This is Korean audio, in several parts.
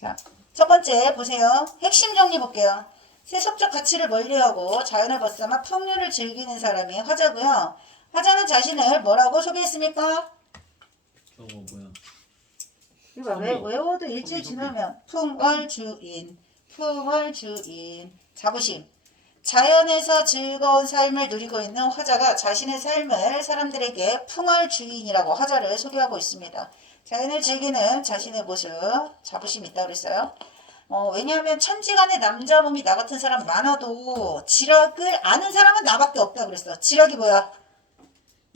자, 첫 번째 보세요. 핵심 정리 볼게요. 세속적 가치를 멀리하고 자연을 벗삼아 풍류를 즐기는 사람이 화자고요. 화자는 자신을 뭐라고 소개했습니까? 저거 뭐야? 이거 외워도 일주일 지나면 풍월주인, 풍월주인, 자부심. 자연에서 즐거운 삶을 누리고 있는 화자가 자신의 삶을 사람들에게 풍월주인이라고 화자를 소개하고 있습니다. 자연을 즐기는 자신의 모습, 자부심이 있다고 그랬어요. 왜냐하면 천지간에 남자 몸이 나 같은 사람 많아도 지락을 아는 사람은 나밖에 없다고 그랬어. 지락이 뭐야?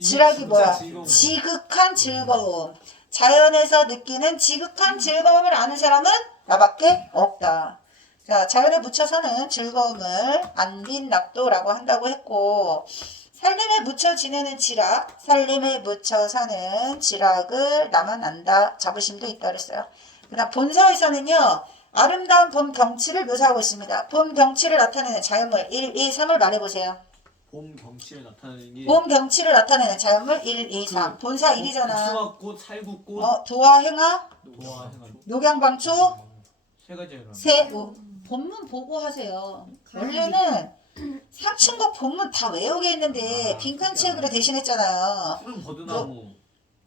지락이 뭐야? 지극한 즐거움. 자연에서 느끼는 지극한 즐거움을 아는 사람은 나밖에 없다. 자, 자연에 묻혀서는 즐거움을 안빈낙도라고 한다고 했고, 살림에 묻혀 지내는 지락, 살림에 묻혀 사는 지락을 나만 안다. 자부심도 있다 그랬어요. 그다음 본사에서는요, 아름다운 봄 경치를 묘사하고 있습니다. 봄 경치를 나타내는 자연물 1, 2, 3을 말해보세요. 봄 경치를 나타내는 게 봄 경치를 나타내는 자연물 1, 2, 3. 본사 1이잖아. 수박꽃, 살구꽃, 도화, 행화, 도화 해가지고 녹양방초, 세 가지를 새우. 본문 보고 하세요. 원래는 상춘곡 본문 다 외우게 했는데 빈칸 채우기로 대신했잖아요. 푸른 버드나무.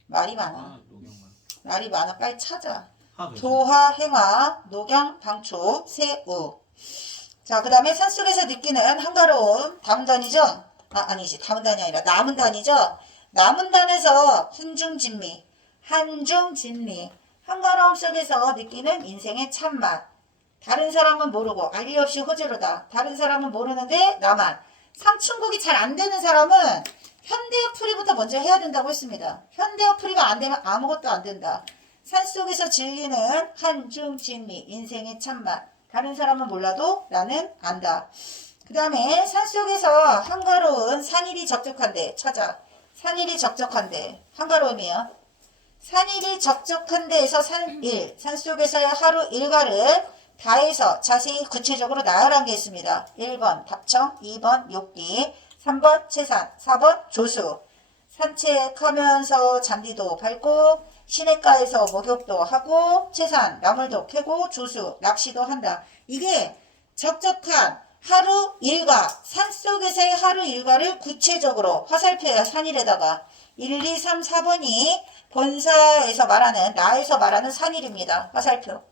말이 많아. 녹양만. 말이 많아. 빨리 찾아. 하나 더 있어요. 도화, 행화, 녹양, 방초, 새우. 자, 그 다음에 산속에서 느끼는 한가로움. 다문단이죠? 아니지. 다문단이 아니라 남은단이죠? 남은단에서 한중진미. 한중진미. 한가로움 속에서 느끼는 인생의 참맛. 다른 사람은 모르고 알리 없이 호재로다. 다른 사람은 모르는데 나만. 상충곡이 잘 안 되는 사람은 현대어풀이부터 먼저 해야 된다고 했습니다. 현대어풀이가 안 되면 아무것도 안 된다. 산속에서 즐기는 한중진미, 인생의 참맛. 다른 사람은 몰라도 나는 안다. 그 다음에 산속에서 한가로운 산일이 적적한데 찾아. 산일이 적적한데 한가로움이에요. 산일이 적적한 데에서 산일, 산속에서의 하루 일과를 다해서 자세히 구체적으로 나열한 게 있습니다. 1번 답청, 2번 욕기, 3번 채산, 4번 조수. 산책하면서 잔디도 밟고 시냇가에서 목욕도 하고 채산, 나물도 캐고 조수, 낚시도 한다. 이게 적적한 하루 일과, 산속에서의 하루 일과를 구체적으로 화살표야. 산일에다가 1, 2, 3, 4번이 본사에서 말하는, 나에서 말하는 산일입니다. 화살표.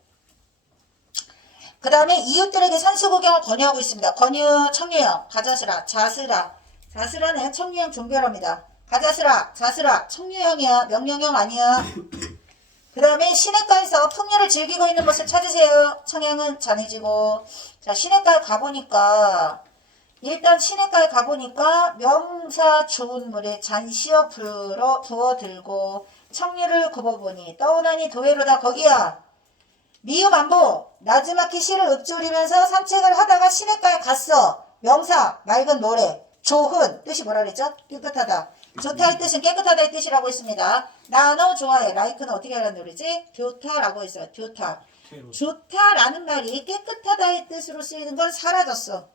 그 다음에 이웃들에게 산수구경을 권유하고 있습니다. 권유, 청유형, 가자스라, 자스라. 자스라는 청유형 종별어입니다. 가자스라, 자스라, 청유형이야. 명령형 아니야. 그 다음에 시냇가에서 풍류를 즐기고 있는 모습 찾으세요. 청양은 잔해지고. 자, 시냇가에 가보니까, 일단 시냇가에 가보니까 명사 좋은 물에 잔시어 부어들고 청류를 굽어보니 떠오나니 도회로다. 거기야. 미음 안보. 나즈마키 시를 읊조리면서 산책을 하다가 시냇가에 갔어. 명사 맑은 모래. 조훈 뜻이 뭐라 그랬죠? 깨끗하다. 좋다의 뜻은 깨끗하다의 뜻이라고 했습니다. 나 너 좋아해. 라이크는 어떻게 하라는 노래지? 좋다라고 했어요. 좋다. 좋다라는 말이 깨끗하다의 뜻으로 쓰이는 건 사라졌어.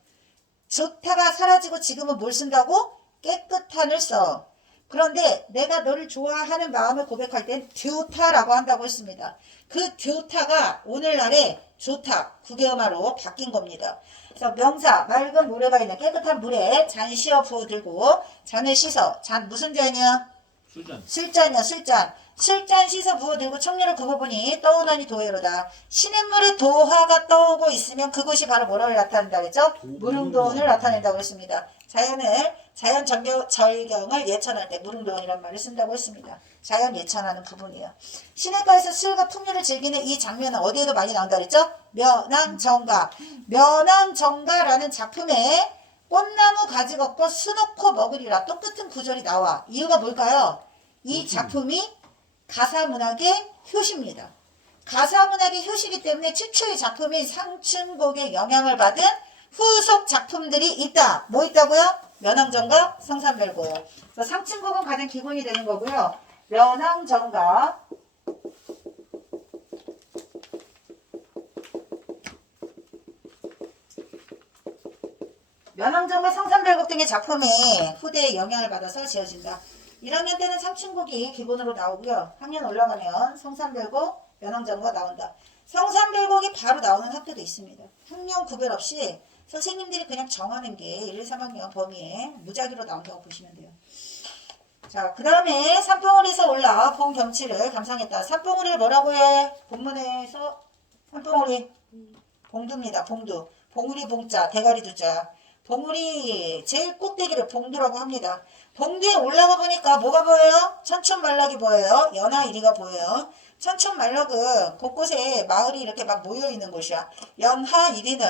좋다가 사라지고 지금은 뭘 쓴다고? 깨끗한을 써. 그런데 내가 너를 좋아하는 마음을 고백할 땐 좋다라고 한다고 했습니다. 그 좋다가 오늘날에 좋다, 국외음화로 바뀐 겁니다. 그래서 명사, 맑은 모래가 있는 깨끗한 물에 잔 씌어 부어들고 잔을 씻어. 잔 무슨 잔이야? 술잔. 술잔이야, 술잔. 술잔 씻어 부어들고 청류를 굽어보니 떠오나니 도회로다. 시냇물에 도화가 떠오고 있으면 그것이 바로 뭐를 나타낸다 그랬죠? 무릉도원을 나타낸다고 했습니다. 자연 절경을 예천할 때 무릉도원이란 말을 쓴다고 했습니다. 자연 예천하는 부분이에요. 시냇가에서 술과 풍류를 즐기는 이 장면은 어디에도 많이 나온다 그랬죠? 면왕정가. 면왕정가라는 작품에 꽃나무 가지 걷고 수놓고 먹으리라 똑같은 구절이 나와. 이유가 뭘까요? 이 작품이 가사문학의 효시입니다. 가사문학의 효시이기 때문에 최초의 작품인 상춘곡의 영향을 받은 후속 작품들이 있다. 뭐 있다고요? 면왕정가, 성산별고. 그래서 상춘곡은 가장 기본이 되는 거고요. 면왕정가, 면왕정가, 성산별곡 등의 작품이 후대에 영향을 받아서 지어진다. 1학년 때는 상춘곡이 기본으로 나오고요. 학년 올라가면 성산별곡, 면왕정가 나온다. 성산별곡이 바로 나오는 학교도 있습니다. 학년 구별 없이 선생님들이 그냥 정하는 게 1, 2, 3학년 범위에 무작위로 나온다고 보시면 돼요. 자, 그 다음에 산봉우리에서 올라 본 경치를 감상했다. 산봉우리를 뭐라고 해? 본문에서 산봉우리 봉두입니다. 봉두. 봉우리 봉자, 대가리 두자. 봉우리 제일 꼭대기를 봉두라고 합니다. 봉두에 올라가 보니까 뭐가 보여요? 천촌말락이 보여요. 연하이리가 보여요. 천촌말락은 곳곳에 마을이 이렇게 막 모여 있는 곳이야. 연하이리는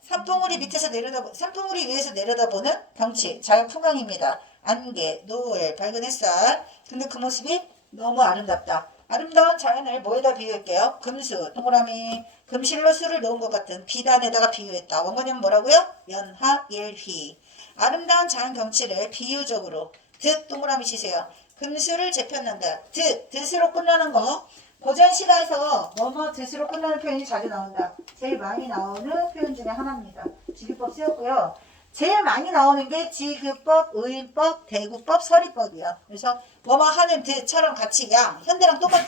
산봉우리 밑에서 산봉우리 위에서 내려다보는 경치, 자연 풍광입니다. 안개, 노을, 밝은 햇살. 근데 그 모습이 너무 아름답다. 아름다운 자연을 뭐에다 비유할게요? 금수, 동그라미, 금실로 수를 놓은 것 같은 비단에다가 비유했다. 원관념은 뭐라고요? 연하일휘. 아름다운 자연 경치를 비유적으로 듯 동그라미 치세요. 금수를 재편한다. 듯으로 끝나는 거. 고전시가에서 뭐뭐 듯으로 끝나는 표현이 자주 나온다. 제일 많이 나오는 표현 중에 하나입니다. 지규법 쓰였고요. 제일 많이 나오는 게 지규법, 의인법, 대구법, 서리법이야. 그래서 뭐뭐 하는 듯처럼 같이 현대랑 똑같아.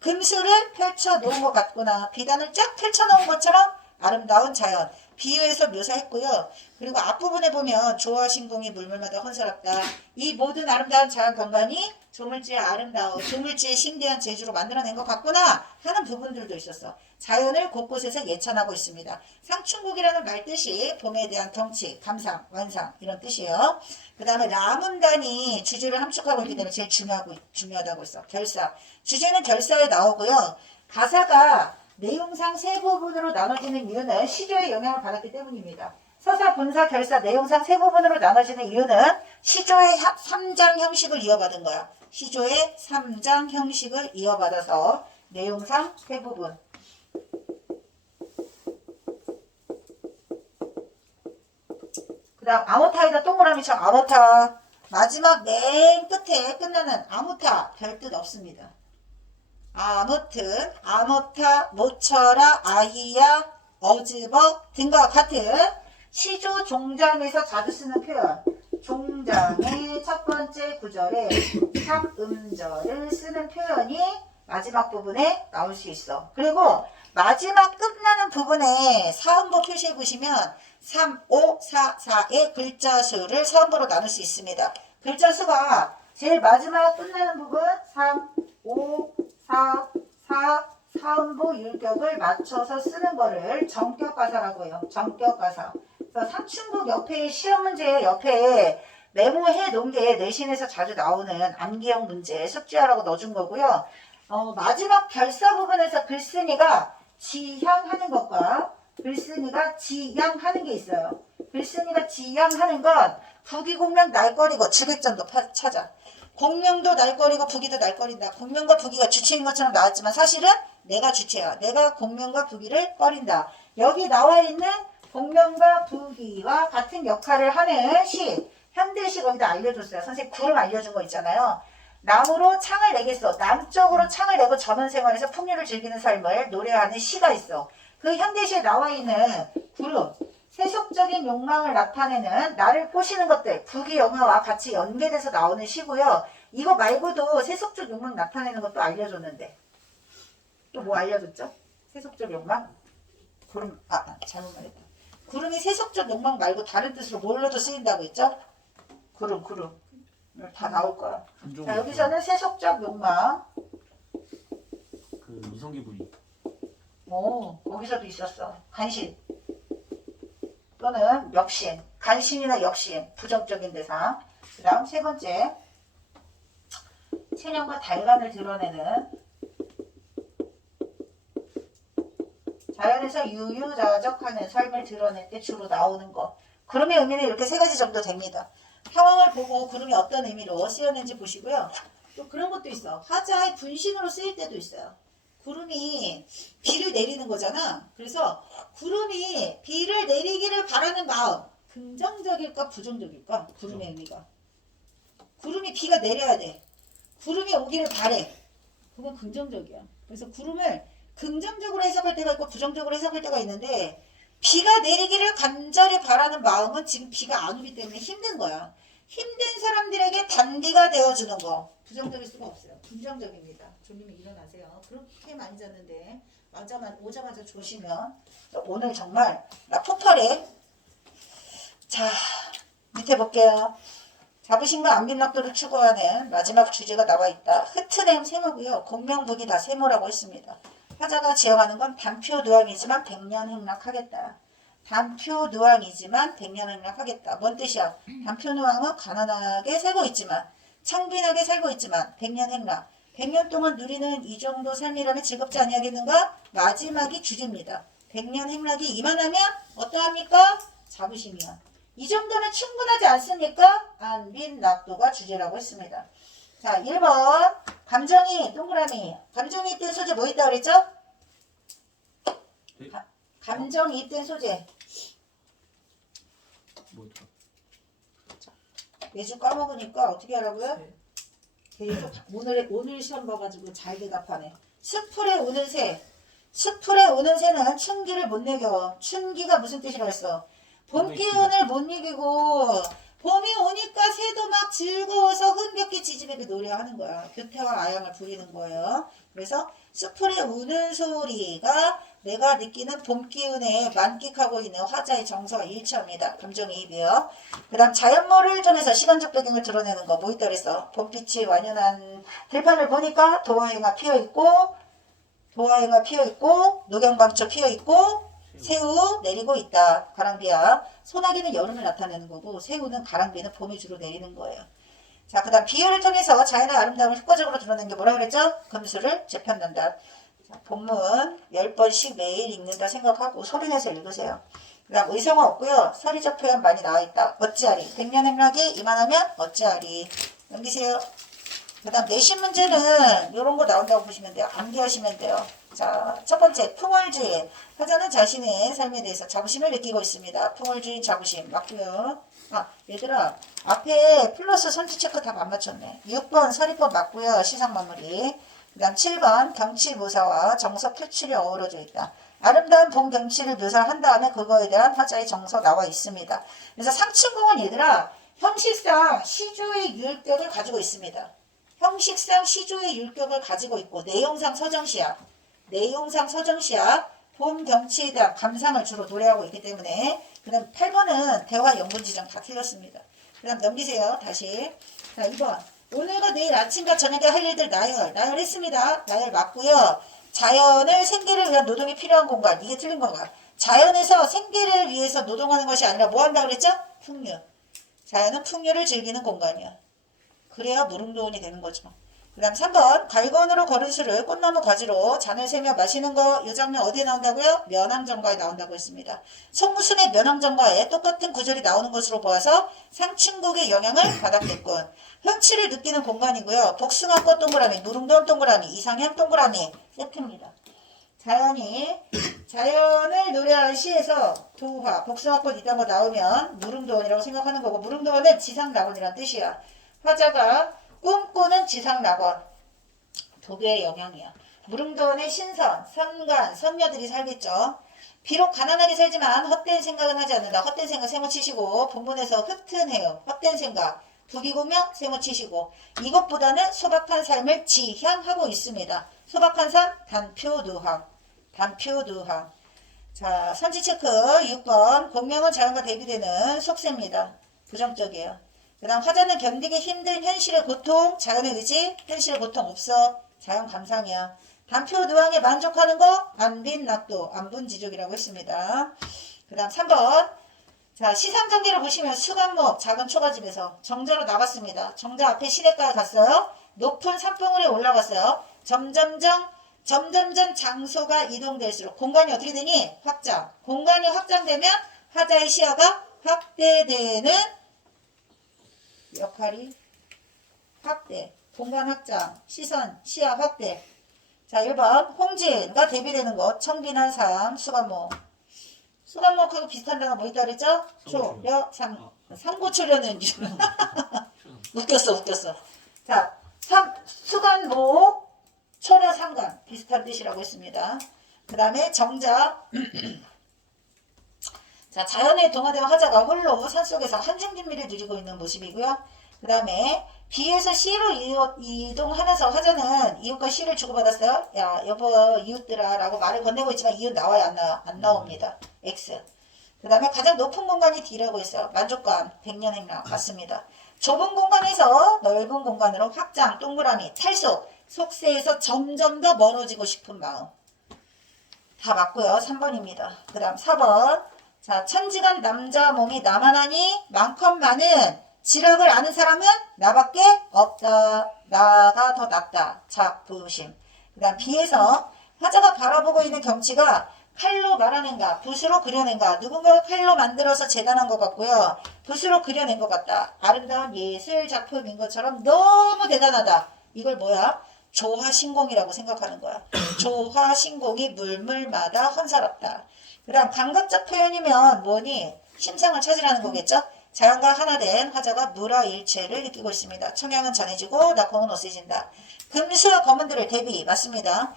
금수를 펼쳐 놓은 것 같구나. 비단을 쫙 펼쳐 놓은 것처럼 아름다운 자연. 비유해서 묘사했고요. 그리고 앞부분에 보면 조화 신공이 물물마다 혼사롭다. 이 모든 아름다운 자연 경관이 조물주의 조물주의 신비한 재주로 만들어낸 것 같구나 하는 부분들도 있었어. 자연을 곳곳에서 예찬하고 있습니다. 상춘곡이라는 말 뜻이 봄에 대한 경치, 감상, 완상 이런 뜻이에요. 그 다음에 라문단이 주제를 함축하고 있기 때문에 제일 중요하다고 했어. 결사. 주제는 결사에 나오고요. 가사가 내용상 세 부분으로 나눠지는 이유는 시조의 영향을 받았기 때문입니다. 서사, 본사, 결사, 내용상 세 부분으로 나눠지는 이유는 시조의 3장 형식을 이어받은 거야. 시조의 3장 형식을 이어받아서 내용상 세 부분. 그 다음 아모타에다 동그라미 쳐. 아모타. 마지막 맨 끝에 끝나는 아무타 별 뜻 없습니다. 아무튼 아모타, 모쳐라, 아히야, 어즈버 등과 같은 시조 종장에서 자주 쓰는 표현. 종장의 첫 번째 구절에 3음절을 쓰는 표현이 마지막 부분에 나올 수 있어. 그리고 마지막 끝나는 부분에 사음보 표시해 보시면 3, 5, 4, 4의 글자 수를 사음보로 나눌 수 있습니다. 글자 수가 제일 마지막 끝나는 부분 3, 5, 4, 4, 사음보 율격을 맞춰서 쓰는 거를 정격가사라고 해요. 정격가사. 그래서 상춘곡 옆에 시험 문제 옆에 메모해 놓은 게 내신에서 자주 나오는 암기형 문제 숙지하라고 넣어준 거고요. 마지막 결사 부분에서 글쓴이가 지향하는 것과 글쓴이가 지양하는 게 있어요. 글쓴이가 지양하는 건 부기공명 날거리고 주객전도 찾아. 공명도 날거리고 부기도 날거린다. 공명과 부기가 주체인 것처럼 나왔지만 사실은 내가 주체야. 내가 공명과 부기를 꺼린다. 여기 나와 있는 공명과 부기와 같은 역할을 하는 시, 현대시 거기다 알려줬어요. 선생님 구름 알려준 거 있잖아요. 남으로 창을 내겠어. 남쪽으로 창을 내고 전원 생활에서 풍류를 즐기는 삶을 노래하는 시가 있어. 그 현대시에 나와 있는 구름, 세속적인 욕망을 나타내는 나를 꼬시는 것들, 부귀영화와 같이 연계돼서 나오는 시고요. 이거 말고도 세속적 욕망 나타내는 것도 알려줬는데 또 뭐 알려줬죠? 세속적 욕망? 구름, 잘못 말했다. 구름이 세속적 욕망 말고 다른 뜻으로 뭘로도 쓰인다고 했죠? 구름 다 나올 거야. 자, 여기서는 세속적 욕망. 그 이성기 부위. 거기서도 있었어. 간신 또는 역신. 간신이나 역신, 부정적인 대상. 그 다음 세 번째, 체념과 달관을 드러내는 자연에서 유유자적하는 삶을 드러낼 때 주로 나오는 것. 구름의 의미는 이렇게 세 가지 정도 됩니다. 상황을 보고 구름이 어떤 의미로 쓰였는지 보시고요. 또 그런 것도 있어. 하자의 분신으로 쓰일 때도 있어요. 구름이 비를 내리는 거잖아. 그래서 구름이 비를 내리기를 바라는 마음, 긍정적일까 부정적일까? 구름의 의미가. 구름이 비가 내려야 돼. 구름이 오기를 바래. 그건 긍정적이야. 그래서 구름을 긍정적으로 해석할 때가 있고 부정적으로 해석할 때가 있는데, 비가 내리기를 간절히 바라는 마음은 지금 비가 안 오기 때문에 힘든 거야. 힘든 사람들에게 단비가 되어주는 거. 부정적일 수가 없어요. 긍정적입니다. 조님이 일어나세요. 그렇게 많이 잤는데 오자마자 조시면 오늘 정말 나 폭발해. 자, 밑에 볼게요. 자부심과 안빈낙도를 추구하는 마지막 주제가 나와 있다. 흐트렘 세모고요. 공명북이 다 세모라고 했습니다. 화자가 지어가는 건 단표누앙이지만 백년행락하겠다. 단표누앙이지만 백년행락하겠다. 뭔 뜻이야? 단표누앙은 가난하게 살고 있지만 창빈하게 살고 있지만 백년행락. 100년 동안 누리는 이 정도 삶이라면 즐겁지 아니하겠는가? 마지막이 주제입니다. 100년 행락이 이만하면 어떠합니까? 자부심이야. 이 정도면 충분하지 않습니까? 안빈낙도가 주제라고 했습니다. 자, 1번 감정이 동그라미. 감정이입된 소재 뭐 있다고 그랬죠? 감정이입된 소재. 뭐죠? 매주 까먹으니까 어떻게 하라고요? 계속 오늘 시험 봐가지고 잘 대답하네. 스풀에 오는 새. 스풀에 오는 새는 춘기를 못 내겨. 춘기가 무슨 뜻이라 했어? 봄 기운을 못 이기고 봄이 오니까 새도 막 즐거워서 흥겹게 지지배게 노래하는 거야. 교태와 아양을 부리는 거예요. 그래서 스풀에 우는 소리가 내가 느끼는 봄 기운에 만끽하고 있는 화자의 정서와 일치합니다. 감정이입이요. 그 다음 자연모를 통해서 시간적 배경을 드러내는 거 뭐 있다 그랬어? 봄빛이 완연한 들판을 보니까 도화행아 피어있고 녹양방초 피어있고 새우 내리고 있다. 가랑비야. 소나기는 여름을 나타내는 거고 새우는 가랑비는 봄에 주로 내리는 거예요. 자, 그 다음 비유를 통해서 자연의 아름다움을 효과적으로 드러내는 게 뭐라 그랬죠? 금수를 재편난다. 자, 본문 10번씩 매일 읽는다 생각하고 소리내서 읽으세요. 그 다음 의성어 없고요. 서리적 표현 많이 나와있다. 어찌하리. 백년행락이 이만하면 어찌하리. 넘기세요. 그 다음 내신 문제는 이런 거 나온다고 보시면 돼요. 암기하시면 돼요. 자, 첫 번째 풍월주의. 화자는 자신의 삶에 대해서 자부심을 느끼고 있습니다. 풍월주의 자부심 맞고요. 아, 얘들아 앞에 플러스 선지 체크 다 안 맞췄네. 6번 서리법 맞고요. 시상 마무리. 그 다음 7번 경치 묘사와 정서 표출이 어우러져 있다. 아름다운 봄 경치를 묘사한 다음에 그거에 대한 화자의 정서 나와 있습니다. 그래서 상층공은 얘들아 형식상 시조의 율격을 가지고 있습니다. 형식상 시조의 율격을 가지고 있고 내용상 서정시야. 봄 경치에 대한 감상을 주로 노래하고 있기 때문에 그 다음 8번은 대화 영분 지정 다 틀렸습니다. 그 다음 넘기세요. 다시. 자, 2번 오늘과 내일 아침과 저녁에 할 일들 나열했습니다. 나열 맞고요. 자연을 생계를 위한 노동이 필요한 공간. 이게 틀린 건가? 자연에서 생계를 위해서 노동하는 것이 아니라 뭐 한다고 그랬죠? 풍류. 자연은 풍류를 즐기는 공간이야. 그래야 무릉도원이 되는 거죠. 그 다음 3번 갈건으로 걸은 술을 꽃나무 가지로 잔을 세며 마시는 거. 이 장면 어디에 나온다고요? 면왕정가에 나온다고 했습니다. 송무순의 면왕정가에 똑같은 구절이 나오는 것으로 보아서 상층곡의 영향을 받았겠군. 흥취를 느끼는 공간이고요. 복숭아꽃 동그라미, 무릉도원 동그라미, 이상향 동그라미 세트입니다. 자연을 노래하는 시에서 도화, 복숭아꽃 이딴 거 나오면 무릉도원이라고 생각하는 거고 무릉도원은 지상낙원이란 뜻이야. 화자가 꿈꾸는 지상낙원. 두 개의 영향이야. 무릉도원의 신선, 선간, 선녀들이 살겠죠. 비록 가난하게 살지만 헛된 생각은 하지 않는다. 헛된 생각 세모치시고 본문에서 흩은해요. 헛된 생각. 부귀공명 세모치시고 이것보다는 소박한 삶을 지향하고 있습니다. 소박한 삶 단표누항. 자, 선지체크 6번 공명은 자연과 대비되는 속세입니다. 부정적이에요. 그 다음 화자는 견디기 힘든 현실의 고통, 자연의 의지, 현실의 고통 없어. 자연 감상이야. 단표누항에 만족하는 거 안빈낙도, 안분지족이라고 했습니다. 그 다음 3번 자, 시상전개를 보시면 수간목 작은 초가집에서 정자로 나갔습니다. 정자 앞에 시냇가에 갔어요. 높은 산봉우리에 올라갔어요. 점점점 장소가 이동될수록 공간이 어떻게 되니? 확장. 공간이 확장되면 화자의 시야가 확대되는 역할이 확대. 공간 확장. 시선, 시야 확대. 자, 1번 홍진과 대비되는 것. 청빈한 삶, 수간목. 수간목하고 비슷한 단어 뭐 있다 그랬죠? 초려, 상고초려는 웃겼어. 자, 수간목, 초려, 상간 비슷한 뜻이라고 했습니다. 그 다음에 정자. 자, 자연에 동화된 화자가 홀로 산속에서 한중진미를 누리고 있는 모습이고요. 그 다음에 B에서 C로 이동하면서 화자는 이웃과 C를 주고받았어요. 야 여보 이웃들아 라고 말을 건네고 있지만 이웃 나와요 안 나와요? 안 나옵니다. X. 그 다음에 가장 높은 공간이 D라고 했어요. 만족감 100년 행락 맞습니다. 좁은 공간에서 넓은 공간으로 확장 동그라미 탈속 속세에서 점점 더 멀어지고 싶은 마음 다 맞고요. 3번입니다. 그 다음 4번 자 천지간 남자 몸이 나만 하니 많건 많은 지락을 아는 사람은 나밖에 없다. 나가 더 낫다. 자부심. 그 다음 B에서 화자가 바라보고 있는 경치가 칼로 말하는가 붓으로 그려낸가 누군가가 칼로 만들어서 재단한 것 같고요. 붓으로 그려낸 것 같다. 아름다운 예술 작품인 것처럼 너무 대단하다. 이걸 뭐야? 조화신공이라고 생각하는 거야. 조화신공이 물물마다 헌사롭다. 그 다음 감각적 표현이면 뭐니? 심상을 찾으라는 거겠죠? 자연과 하나 된 화자가 물화일체를 느끼고 있습니다. 청양은 전해지고 낙홍은 오세진다. 금수와 검은들을 대비 맞습니다.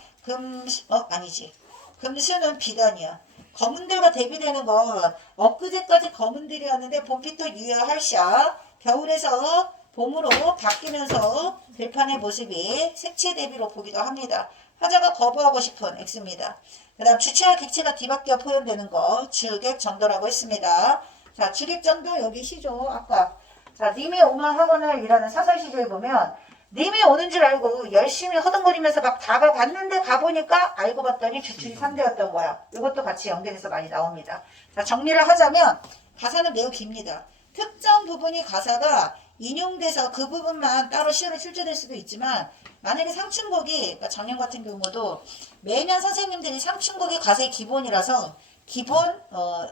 아니지. 금수는 비단이야. 검은들과 대비되는 건 엊그제까지 검은들이었는데 봄빛도 유효할샤. 겨울에서 봄으로 바뀌면서 들판의 모습이 색채 대비로 보기도 합니다. 화자가 거부하고 싶은 X입니다. 그 다음 주체와 객체가 뒤바뀌어 표현되는 거 주객 전도라고 했습니다. 자 주객 전도 여기 시조 아까 자 님이 오만 학원을 이라는 사설 시조에 보면 님이 오는 줄 알고 열심히 허둥거리면서 막 다가갔는데 가보니까 알고 봤더니 주출이 3대였던 거야. 이것도 같이 연결해서 많이 나옵니다. 자 정리를 하자면 가사는 매우 깁니다. 특정 부분이 가사가 인용돼서 그 부분만 따로 시로 출제될 수도 있지만 만약에 상춘곡이 그러니까 작년 같은 경우도 매년 선생님들이 상춘곡이 가사의 기본이라서 기본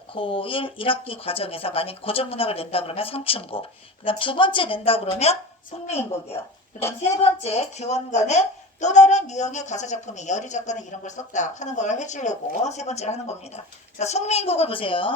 고1 1학기 과정에서 만약 고전문학을 낸다 그러면 상춘곡 그 다음 두 번째 낸다 그러면 송미인곡이에요. 그 다음 세 번째 규원가는 또 다른 유형의 가사 작품이 여류 작가는 이런 걸 썼다 하는 걸 해주려고 세 번째로 하는 겁니다. 자, 송미인곡을 보세요.